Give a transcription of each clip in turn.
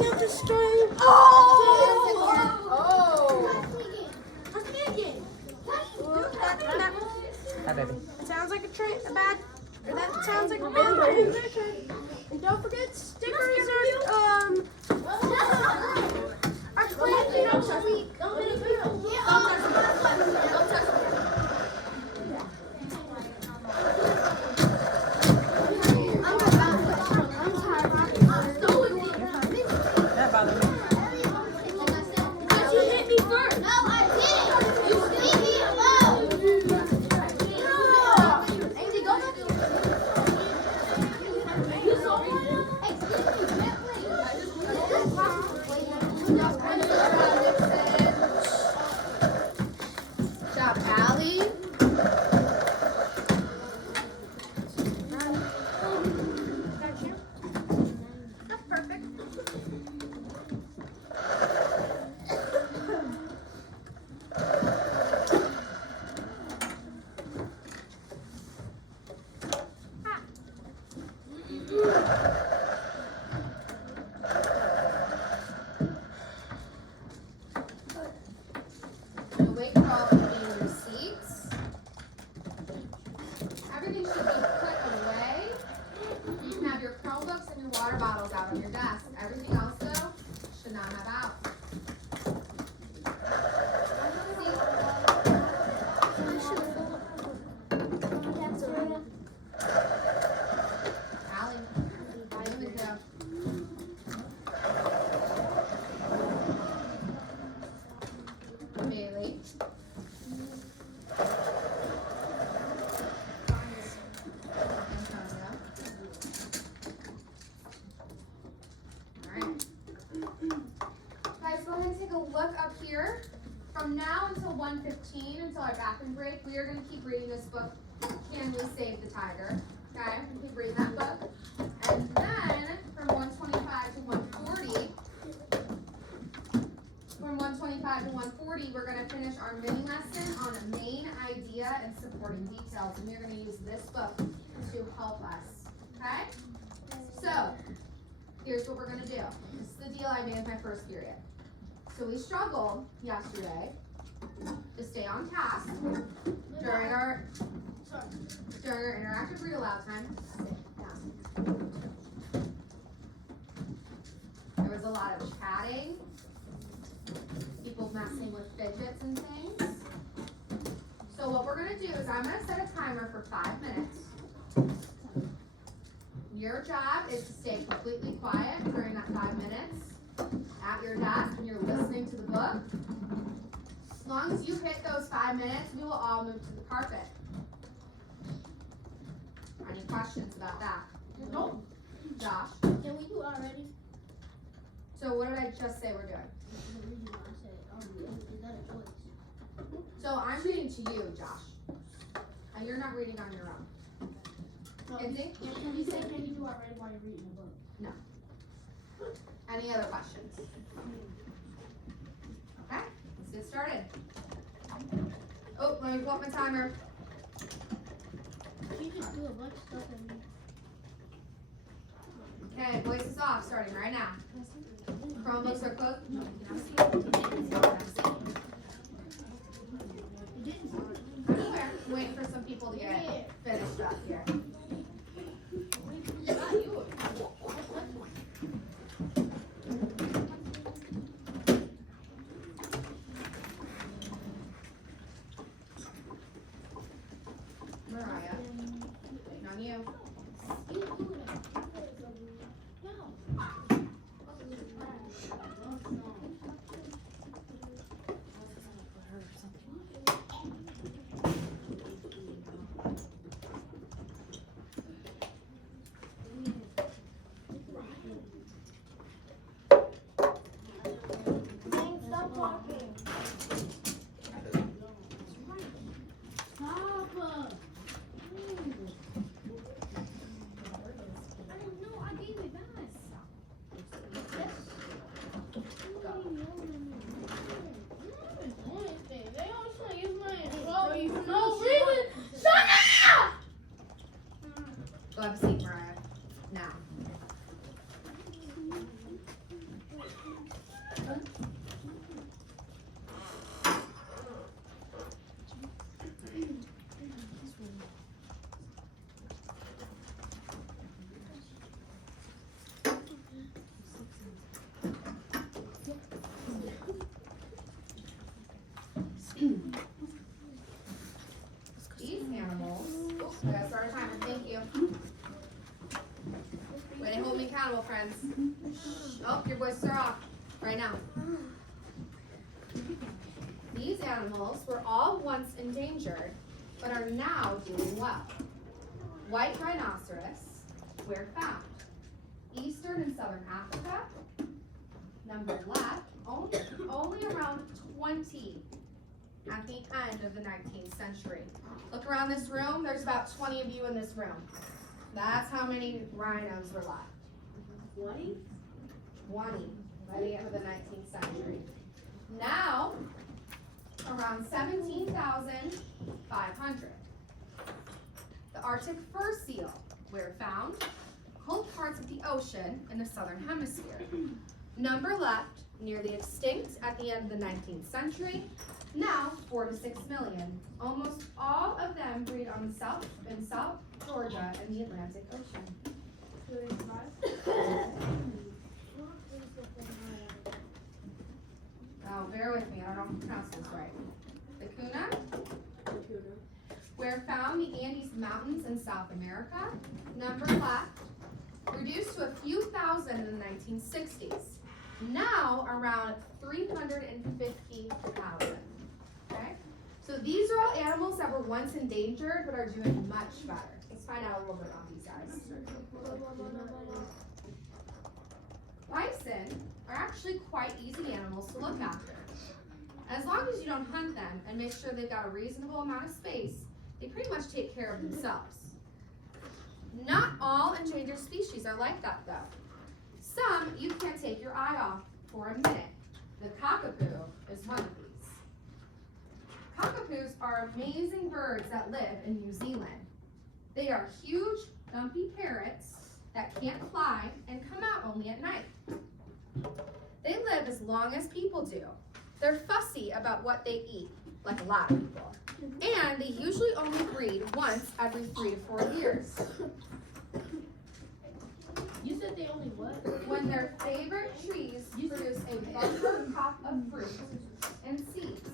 pulling out the string. Hi, baby. It sounds like a bad. Or that sounds like a bad thing. And don't forget, stickers are clean. Don't touch me. That bothered me. Because you hit me first. No, I didn't. You leave me alone. Andy, go back. You saw me? Excuse me, gently. Job, Allie. That's perfect. Wait for all of you in your seats. Everything should be put away. You can have your Chromebooks and your water bottles out on your desk. Everything else, though, should not have out. Allie, you would go. Bailey. Antonio. Alright. Guys, go ahead and take a look up here. From now until 1:15, until our bathroom break, we are going to keep reading this book, Can We Save the Tiger? Okay, we'll keep reading that book. And then, from 125 to 140, from 125 to 140, we're going to finish our mini lesson on the main idea and supporting details. And we're going to use this book to help us. Okay? So, here's what we're going to do. This is the deal I made with my first period. So we struggled yesterday to stay on task during our interactive read aloud time. Sit down. There was a lot of chatting, people messing with fidgets and things. So what we're gonna do is I'm gonna set a timer for 5 minutes. Your job is to stay completely quiet during that 5 minutes at your desk when you're listening to the book. As long as you hit those 5 minutes, we will all move to the carpet. Any questions about that? No. Josh? Can we do it already? So what did I just say we're doing? Is that a choice? So I'm reading to you, Josh. And you're not reading on your own. Kenzie? Yeah, can we say, can you do it already while you're reading the book? Any other questions? Okay, let's get started. Oh, let me pull up my timer. You just do a bunch of stuff and Okay, voice is off, starting right now. Chromebooks are closed. you didn't. Anywhere. I'm waiting for some people to get finished up here. Mariah, waiting on you. These animals, I gotta start a timer, thank you. Way to hold me accountable, friends. Oh, your voices are off right now. These animals were all once endangered, but are now doing well. White rhinoceros, where found? Eastern and southern Africa. Number left, only around 20 at the end of the 19th century. Look around this room, there's about 20 of you in this room. That's how many rhinos were left. 20? 20 by the end of the 19th century. Now, around 17,500. The Arctic fur seal, where found? Cold parts of the ocean in the southern hemisphere. Number left, nearly extinct at the end of the 19th century. Now, 4 to 6 million. Almost all of them breed in South Georgia and the Atlantic Ocean. Now, bear with me, I don't know if I pronounced this right. Vicuna, where found the Andes Mountains in South America. Number left, reduced to a few thousand in the 1960s. Now, around 350,000. Okay? So these are all animals that were once endangered but are doing much better. Let's find out a little bit about these guys. Bison are actually quite easy animals to look after. As long as you don't hunt them and make sure they've got a reasonable amount of space, they pretty much take care of themselves. Not all endangered species are like that though. Some you can't take your eye off for a minute. The cockapoo is one of these. Cockapoos are amazing birds that live in New Zealand. They are huge, dumpy parrots that can't fly and come out only at night. They live as long as people do. They're fussy about what they eat, like a lot of people. And they usually only breed once every 3 to 4 years. You said they only what? When their favorite trees produce a bumper crop of fruit and seeds.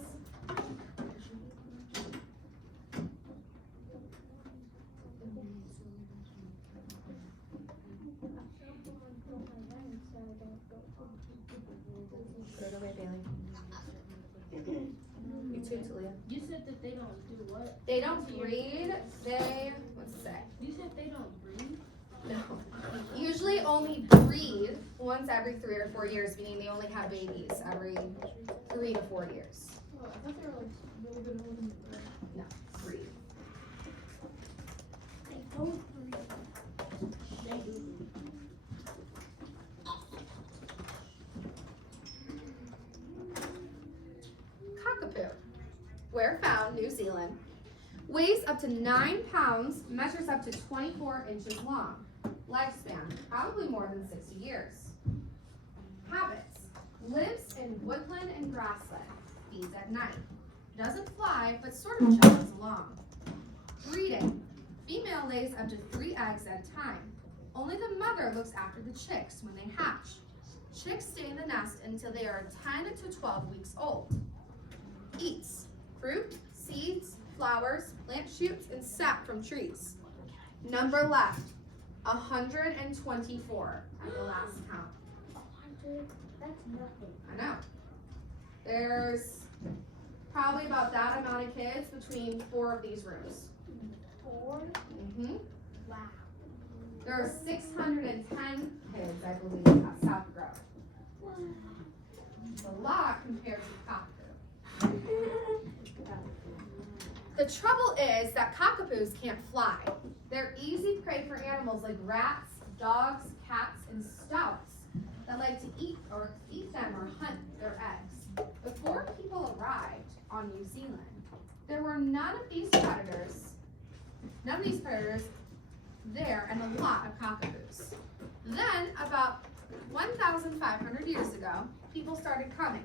Put it away, Bailey. You too, Talia. You said that they don't do what? They don't breed, what's it say? You said they don't breed? No. Usually only breed once every 3 or 4 years, meaning they only have babies every 3 to 4 years. Oh, I thought they were like really good holding it. No, breed. They don't breed. They do. Cockapoo, where found, New Zealand, weighs up to 9 pounds, measures up to 24 inches long. Lifespan, probably more than 60 years. Habits, lives in woodland and grassland, feeds at night. Doesn't fly, but sort of chugs along. Breeding, female lays up to 3 eggs at a time. Only the mother looks after the chicks when they hatch. Chicks stay in the nest until they are 10 to 12 weeks old. Eats fruit, seeds, flowers, plant shoots, and sap from trees. Number left, 124 at the last count. 100? That's nothing. I know. There's probably about that amount of kids between 4 of these rooms. 4? Mm-hmm. Wow. There are 610 kids, I believe, at South Grove. It's a lot compared to cockapoo. The trouble is that cockapoos can't fly. They're easy prey for animals like rats, dogs, cats, and stoats that like to eat them or hunt their eggs. Before people arrived on New Zealand, there were none of these predators there and a lot of cockapoos. Then, about 1,500 years ago, people started coming,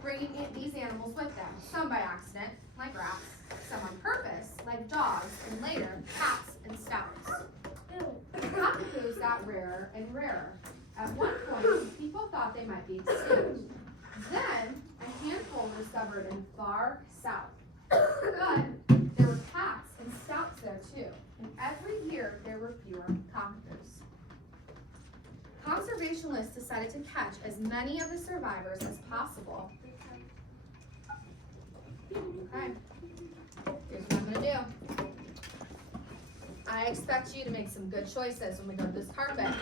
bringing in these animals with them, some by accident, like rats, some on purpose, like dogs, and later, cats and stoats. Cockatoos got rarer and rarer. At one point, people thought they might be extinct. Then, a handful were discovered in far south. But there were cats and stouts there too, and every year there were fewer cockatoos. Conservationists decided to catch as many of the survivors as possible. Okay, here's what I'm gonna do. I expect you to make some good choices when we go to this carpet.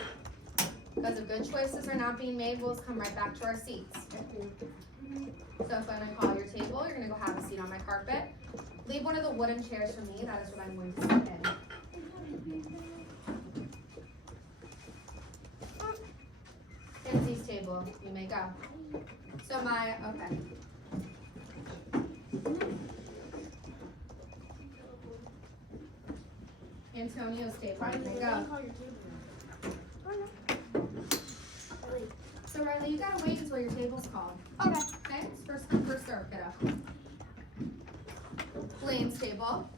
Because if good choices are not being made, we'll come right back to our seats. So if I'm gonna call your table, you're gonna go have a seat on my carpet. Leave one of the wooden chairs for me, that is what I'm going to sit in. Lindsay's table, you may go. So Maya, okay. Antonio's table, you may go. So Riley, you gotta wait until your table's called. Okay. Okay, it's first come, first serve, kiddo. Blaine's table.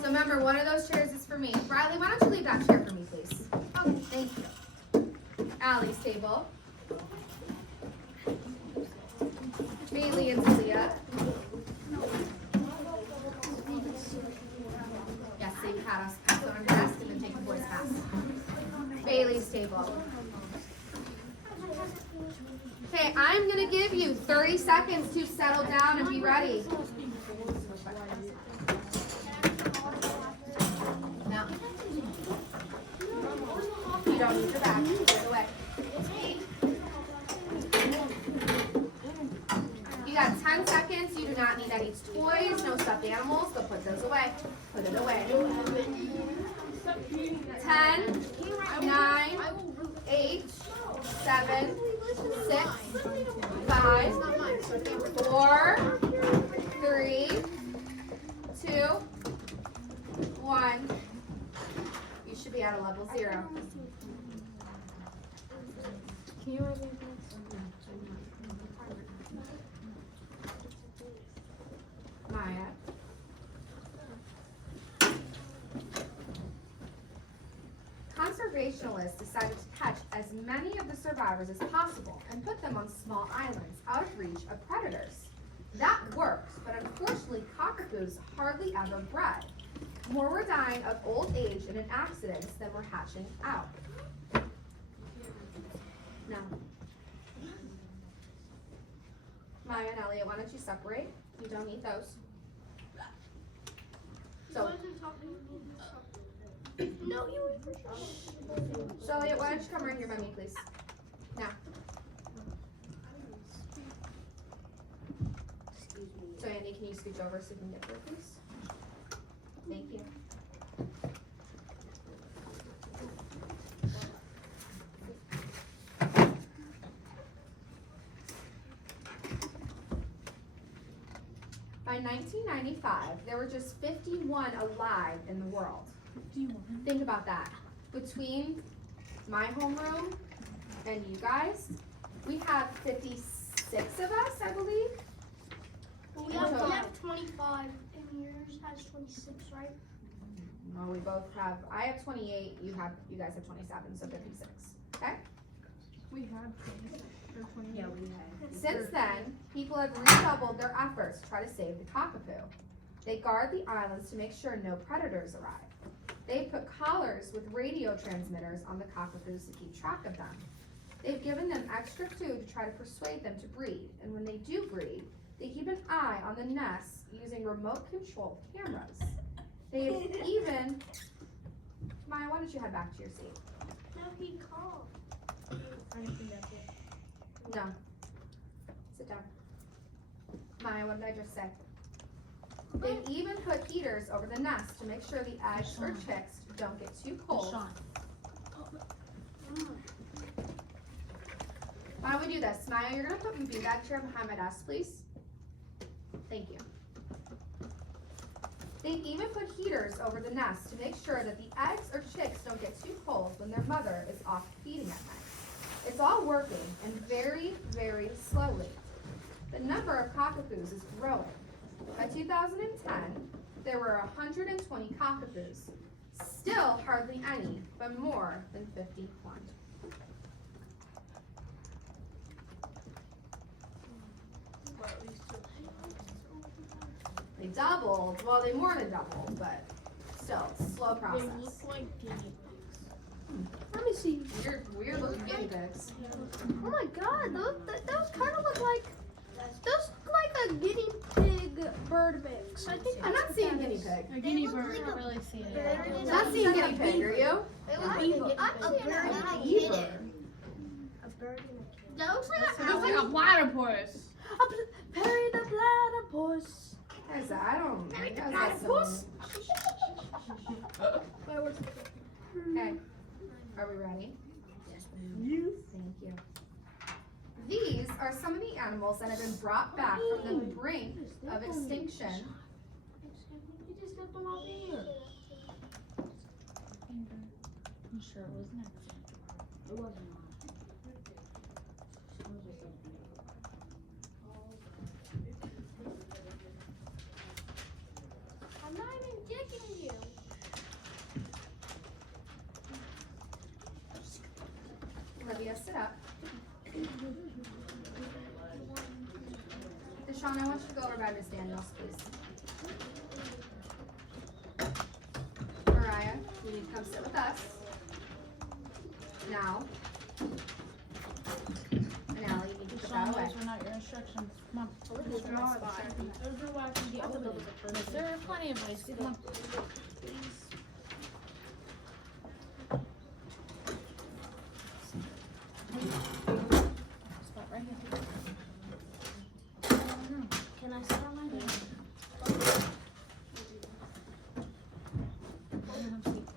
So remember, one of those chairs is for me. Riley, why don't you leave that chair for me, please? Okay, thank you. Allie's table. Bailey and Celia. Yes, so you had us pass on our desk and then take the boys' pass. Bailey's table. Okay, I'm gonna give you 30 seconds to settle down and be ready. No. You don't need your bag. Put it away. You got 10 seconds. You do not need any toys, no stuffed animals, but put those away. Put it away. 10, 9, 8, 7, 6, 5, 4, 3, 2, 1. You should be at a level 0. Can you write Maya. Conservationists decided to catch as many of the survivors as possible and put them on small islands out of reach of predators. That worked, but unfortunately cockatoos hardly ever bred. More were dying of old age and in accidents than were hatching out. No. Maya and Elliot, why don't you separate? You don't need those. So, No, you so Elliot, why don't you come right here by me, please? Now. So Andy, can you scooch over so we can get through, please? Thank you. By 1995, there were just 51 alive in the world. Think about that. Between my homeroom and you guys, we have 56 of us, I believe. Well, we have 25, and yours has 26, right? Well, we both have, I have 28, you guys have 27, so 56, okay? We have 26 or 20. Yeah, we have. Since then, people have redoubled their efforts to try to save the cockapoo. They guard the islands to make sure no predators arrive. They've put collars with radio transmitters on the cockapoos to keep track of them. They've given them extra food to try to persuade them to breed, and when they do breed, they keep an eye on the nests using remote-controlled cameras. They have even... Maya, why don't you head back to your seat? No, he called. No. Sit down. Maya, what did I just say? They've even put heaters over the nest to make sure the eggs or chicks don't get too cold. Why don't we do this? Maya, you're gonna put my beanbag chair behind my desk, please. Thank you. They even put heaters over the nest to make sure that the eggs or chicks don't get too cold when their mother is off feeding at night. It's all working, and very, very slowly. The number of cockapoos is growing. By 2010, there were 120 cockapoos. Still hardly any, but more than 51. They doubled. Well, they more than doubled, but still, slow They process. look like guinea pigs. Let me see. Weird looking guinea pigs. Oh my god, those kind of look like, those look like a guinea pig bird mix. I think I'm not that's seeing what that guinea is. pig. A guinea bird, I don't really see it. Not seeing guinea pig, are you? It looks like a bird and a kitten. A bird and a kid. That looks like It an looks like a platypus. Perry the platypus. What is that? I don't know. Perry the That was platypus. Okay. Are we ready? Yes. Thank you. These are some of the animals that have been brought back from the brink of extinction. You just stepped on my ear. I'm sure it was an accident. It wasn't. I'm not even kicking you. Olivia, sit up. Deshawn, I want you to go over by Miss Daniels, please. Mariah, you need to come sit with us. Now. And Allie, you need to put that away. Those are not your instructions. Come on. Those are my instructions. Those are why I can get over it. There are plenty of ways. Come on. Spot right here. Can I sit on my knee? Have a seat.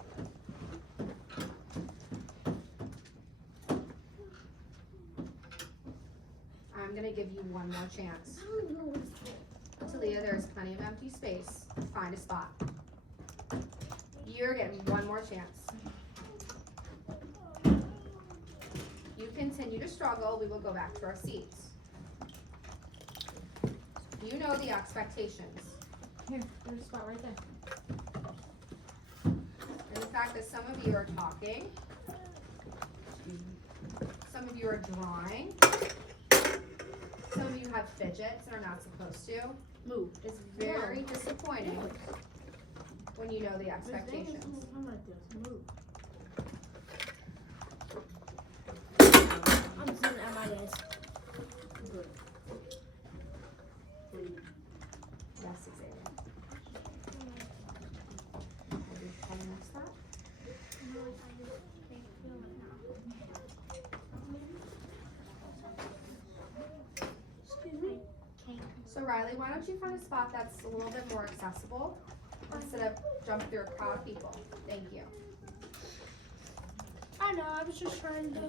I'm gonna give you one more chance. Talia, there's plenty of empty space. Find a spot. You're getting one more chance. You continue to struggle, we will go back to our seats. You know the expectations. Here, there's a spot right there. And the fact that some of you are talking, some of you are drawing, some of you have fidgets and are not supposed to. Move. It's very disappointing when you know the expectations. I'm like this. Move. I'm sitting at my desk. Good. Yes, Xavier. Have you had the next spot? Excuse me. So Riley, why don't you find a spot that's a little bit more accessible instead of jump through a crowd of people? Thank you. I know, I was just trying to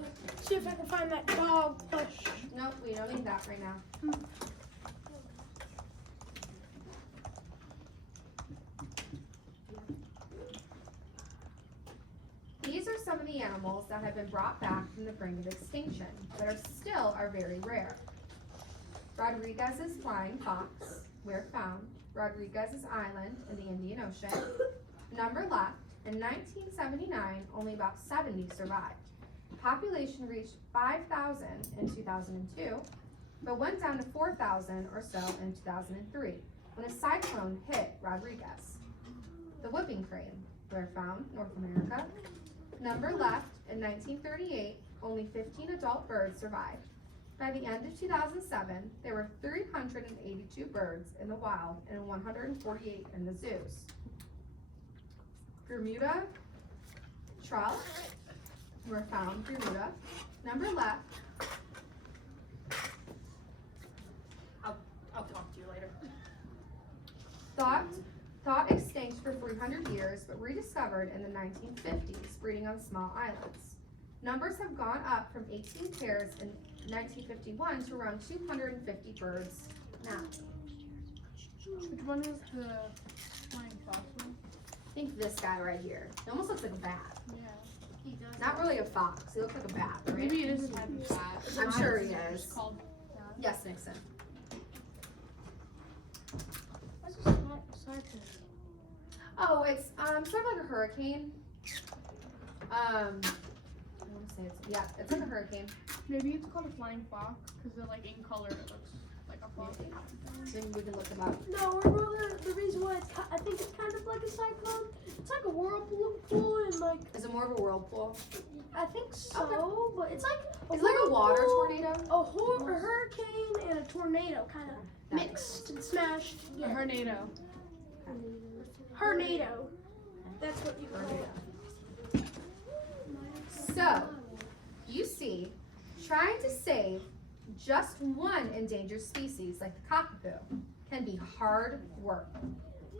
see if I can find that dog push. Nope, we don't need that right now. These are some of the animals that have been brought back from the brink of extinction, but are very rare. Rodriguez's flying fox, where found, Rodriguez's Island in the Indian Ocean. Number left, in 1979, only about 70 survived. Population reached 5,000 in 2002, but went down to 4,000 or so in 2003, when a cyclone hit Rodriguez. The whooping crane, where found, North America. Number left, in 1938, only 15 adult birds survived. By the end of 2007, there were 382 birds in the wild and 148 in the zoos. Bermuda trout were found Bermuda. Number left. I'll talk to you later. Thought extinct for 300 years, but rediscovered in the 1950s, breeding on small islands. Numbers have gone up from 18 pairs in 1951 to around 250 birds now. Which one is the flying fox one? I think this guy right here. He almost looks like a bat. Yeah. He does. Not really a fox. He looks like a bat, right? Maybe it is a type of bat. I'm sure he It's is. called. Yes, Nixon. What's a cypress? Oh, it's sort of like a hurricane. I want to say it's like a hurricane. Maybe it's called a flying fox because they're like in color. It looks like a fox. Maybe we can look them up. No, remember the reason why I think it's kind of like a cyclone? It's like a whirlpool and like, Is it more of a whirlpool? I think so, but it's like a It's like a water whirlpool, tornado. a hurricane and a tornado kind of mixed and smashed. A Yeah. tornado. Tornado. That's what you call it. So, you see, trying to save just one endangered species like the cockapoo can be hard work,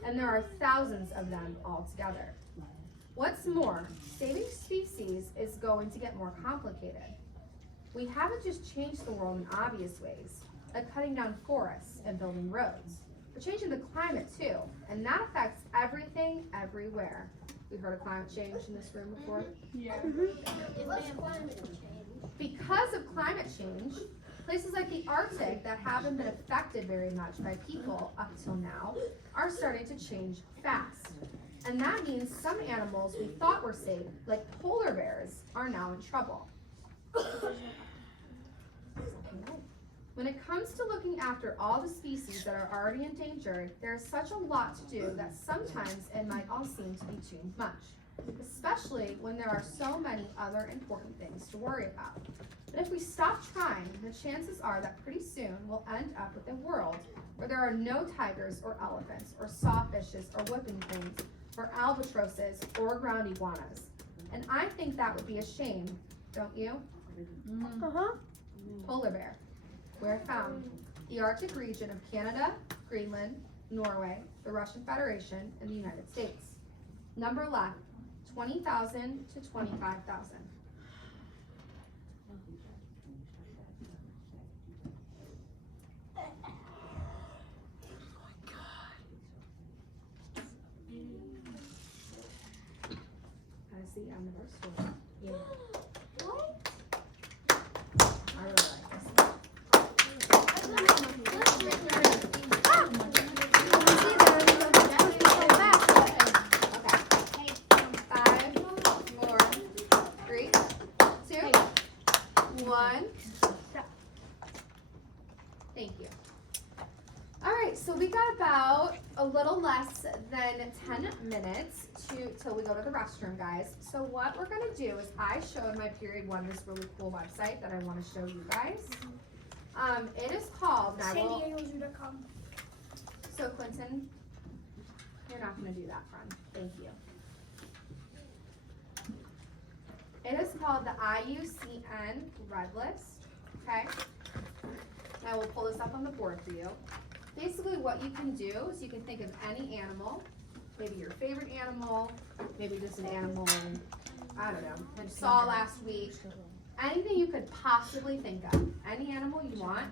and there are thousands of them altogether. What's more, saving species is going to get more complicated. We haven't just changed the world in obvious ways, like cutting down forests and building roads. We're changing the climate too, and that affects everything everywhere. We heard of climate change in this room before? Yeah. Because of climate change, places like the Arctic that haven't been affected very much by people up till now are starting to change fast. And that means some animals we thought were safe, like polar bears, are now in trouble. When it comes to looking after all the species that are already endangered, there's such a lot to do that sometimes it might all seem to be too much, especially when there are so many other important things to worry about. But if we stop trying, the chances are that pretty soon we'll end up with a world where there are no tigers or elephants or sawfishes or whipping cranes or albatrosses or ground iguanas. And I think that would be a shame, don't you? Uh-huh. Polar bear. Where found? The Arctic region of Canada, Greenland, Norway, the Russian Federation, and the United States. Number left, 20,000 to 25,000. That's the end of our story. Yeah. I really like this. Okay. 5, 4, 3, 2, 1. Thank you. All right, so we got about a little less than 10 minutes till we go to the restroom, guys. So what we're gonna do is I showed my period 1 this really cool website that I want to show you guys. It is called, and I will, SanDiegoZoo.com. so Quentin, you're not gonna do that, friend. Thank you. It is called the IUCN Red List, okay? And I will pull this up on the board for you. Basically what you can do is you can think of any animal, maybe your favorite animal, maybe just an animal, I don't know, that you saw last week. Anything you could possibly think of, any animal you want,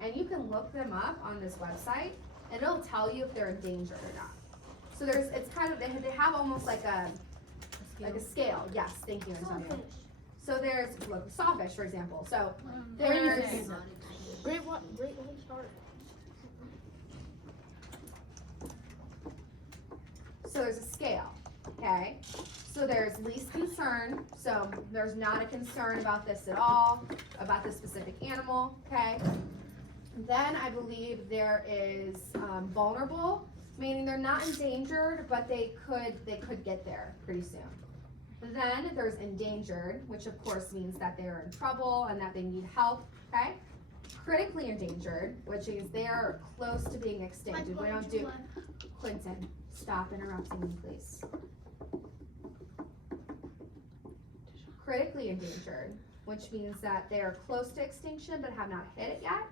and you can look them up on this website, and it'll tell you if they're endangered or not. So it's kind of, they have almost like a scale. Yes, thank you, Antonio. So there's, look, sawfish, for example. So there's, Great white shark. so there's a scale, okay? So there's least concern, so there's not a concern about this at all, about this specific animal, okay? Then I believe there is vulnerable, meaning they're not endangered, but they could get there pretty soon. Then there's endangered, which of course means that they're in trouble and that they need help, okay? Critically endangered, which is they are close to being extinct. If we don't do, Quentin, stop interrupting me, please. Critically endangered, which means that they are close to extinction but have not hit it yet.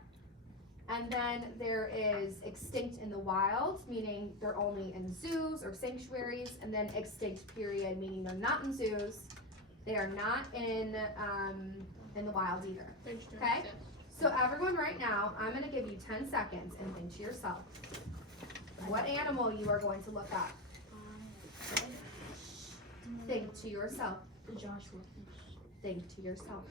And then there is extinct in the wild, meaning they're only in zoos or sanctuaries, and then extinct period, meaning they're not in zoos, they are not in the wild either. Okay? So everyone right now, I'm gonna give you 10 seconds and think to yourself, what animal you are going to look up. Think to yourself. Think to yourself.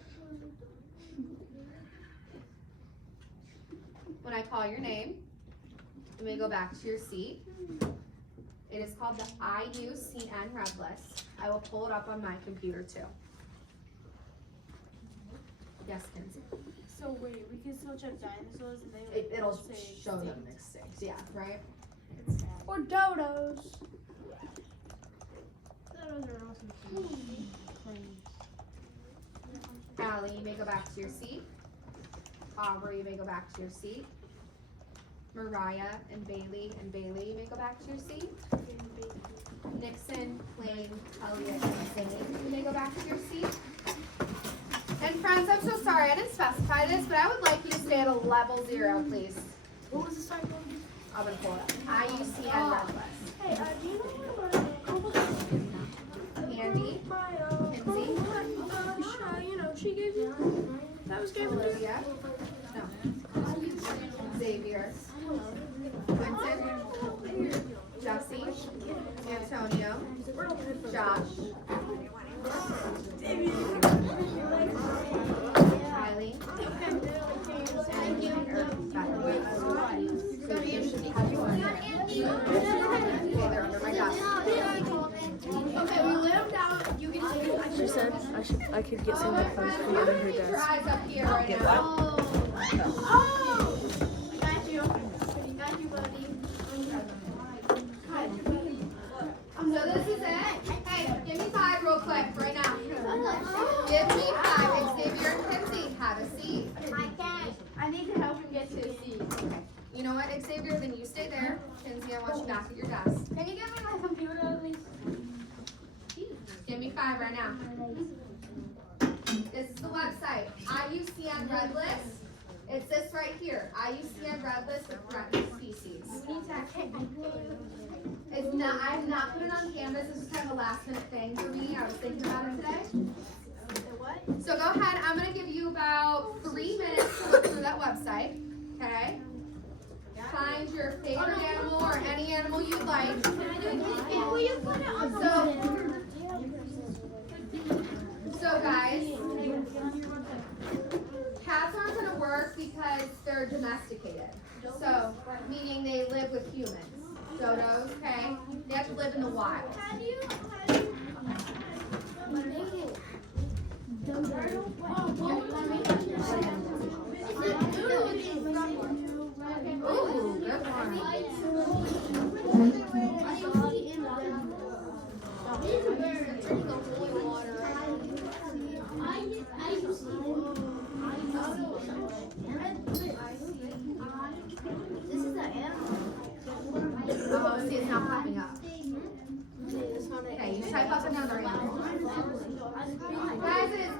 When I call your name, you may go back to your seat. It is called the IUCN Red List. I will pull it up on my computer too. Yes, Kinsey. So wait, we can still check dinosaurs and they It'll say show them extinct. Yeah, right? Or dodos. Those are awesome. Allie, you may go back to your seat. Aubrey, you may go back to your seat. Mariah and Bailey, you may go back to your seat. Nixon, Lane, Elliot, and Zane, you may go back to your seat. And friends, I'm so sorry, I didn't specify this, but I would like you to stay at a level 0, please. What was the sign called? I'm gonna pull it up. IUCN Red List. Hey, do you know what Andy, Kinsey, she gave you? That was given to you? Olivia, no, Xavier, Quentin, Jesse, Antonio, Josh, Kylie. Thank you. They're under my desk. Okay, we lay them down. You can take it. She said I could get some headphones from under her Keep your desk. eyes up here right Get now. Oh! I got you. Got you, buddy. So this is it. Hey, give me 5 real quick right now. Give me 5. Xavier and Kinsey, have a seat. I need to help him get to his seat. You know what, Xavier? Then you stay there. Kinsey, I want you back at your desk. Can you give me my computer at least? Give me 5 right now. This is the website. IUCN Red List. It's this right here. IUCN Red List of threatened species. It's not. I have not put it on Canvas. This is kind of a last minute thing for me. I was thinking about it today. So go ahead. I'm gonna give you about 3 minutes to look through that website. Okay. Find your favorite animal or any animal you like. Will you put it on So guys, cats aren't gonna work because they're domesticated. So, meaning they live with humans. Dodos, okay? They have to live in the wild. Ooh, good This is an animal. Oh, see, it's not popping up. Okay, you type up another animal. Guys, it is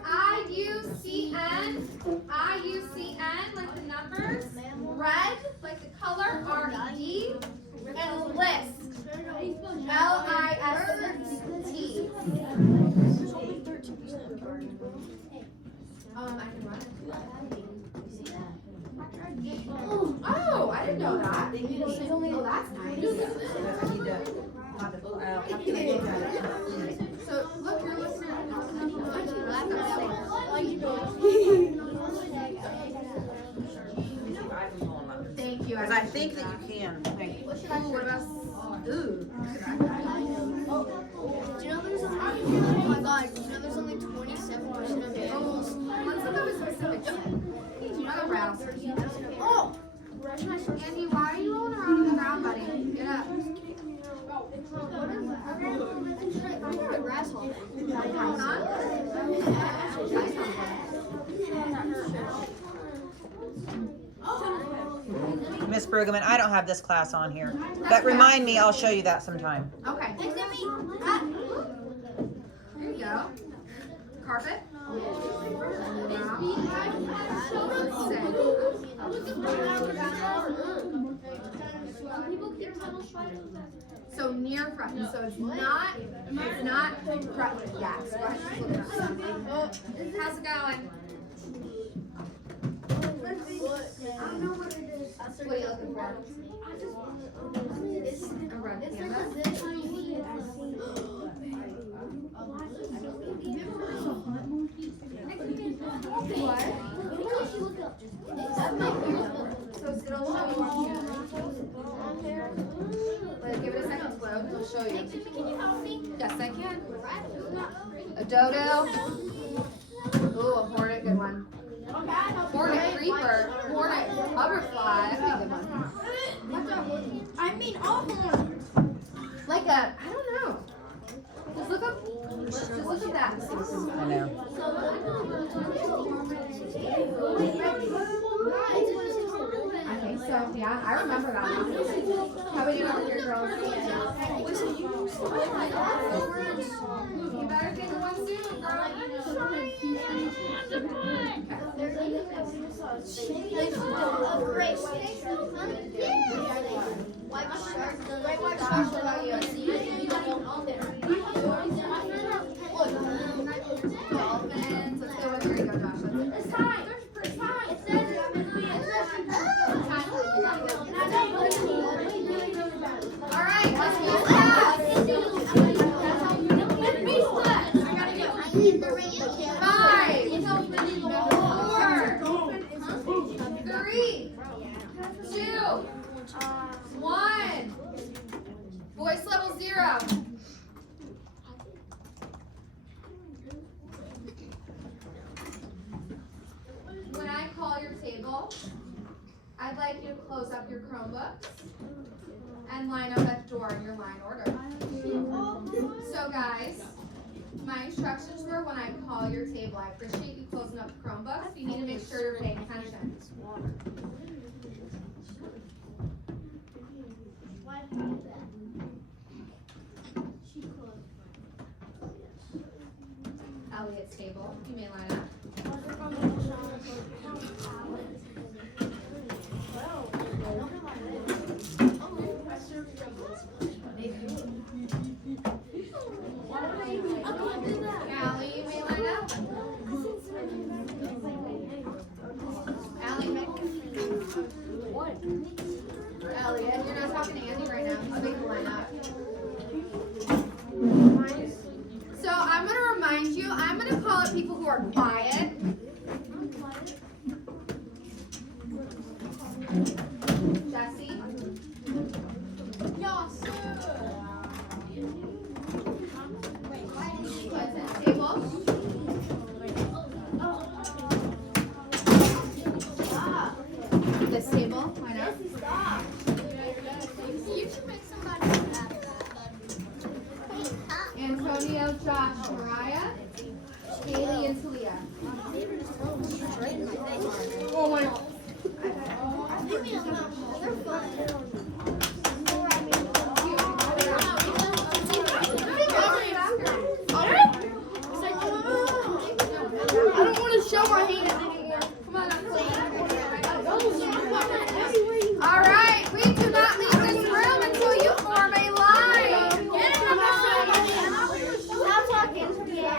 IUCN, like the numbers, red, like the color, R-E-D, and list, L-I-S-T. I can run it. Oh, I didn't know that. Oh, that's nice. So, look, you're listening. Thank you. Because I think that you can. Ooh, what about? Ooh. Do you know there's only, oh my god, do you know there's only 27% of animals? Let's look up a specific one. Another round. Oh! Andy, why are you rolling around on the ground, buddy? Get up. I'm a grasshopper. What's going on? Miss Brueggemann, I don't have this class on here. But remind me, I'll show you that sometime. Okay. Next to me. There you go. Carpet. So near threatened. So it's not threatened yet. So go ahead and look it up. How's it going? I don't know what it is. What are you looking for? A red panda? What? So it's gonna show you. Wait, give it a second to load. It'll show you. Can you help me? Yes, I can. A dodo. Ooh, a hornet, good one. Hornet creeper. Hornet butterfly. That'd be a good one. I mean, all horns. Like a, I don't know. Just look up that and see what's in I there. know. Okay, so yeah, I remember that one. How about you over here, girls? You better get the one soon, girl. Dolphins. Let's go. Here you go, Josh. It's time. It's time. It says All right, let's move fast. 5, 4, 3, 2, 1. Voice level 0. When I call your table, I'd like you to close up your Chromebooks and line up at the door in your line order. So guys, my instructions were when I call your table, I appreciate you closing up the Chromebooks. You need to make sure you're paying attention. Elliot's table, you may line up. Allie, you may line up. Allie, Elliot, you're not talking to Andy right now. I'll make you line up. So I'm going to remind you, I'm going to call it people who are quiet. Jesse? Yes, Table? This table? Line up. stop. You should make somebody Antonio, Josh, Mariah, Haley, and Talia. Oh my god. Leave me alone. They're fun. I don't want to show my hands anymore. Come on up, all right, we do not leave this room until you form a line.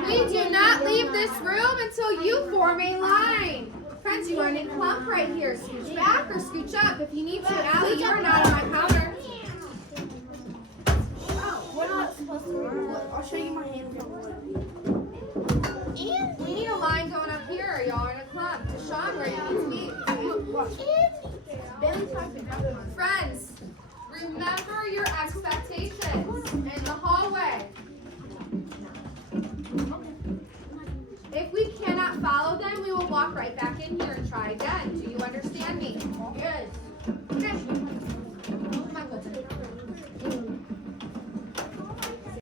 We do not leave this room until you form a line. Friends, you are in a clump right here. Scooch back or scooch up if you need to. Allie, you are not on my counter. We're not supposed to. I'll show you my hand. And we need a line going up here. Y'all are in a clump. Deshaun, where you need to be. Friends, remember your expectations in the hallway. If we cannot follow them, we will walk right back in here and try again. Do you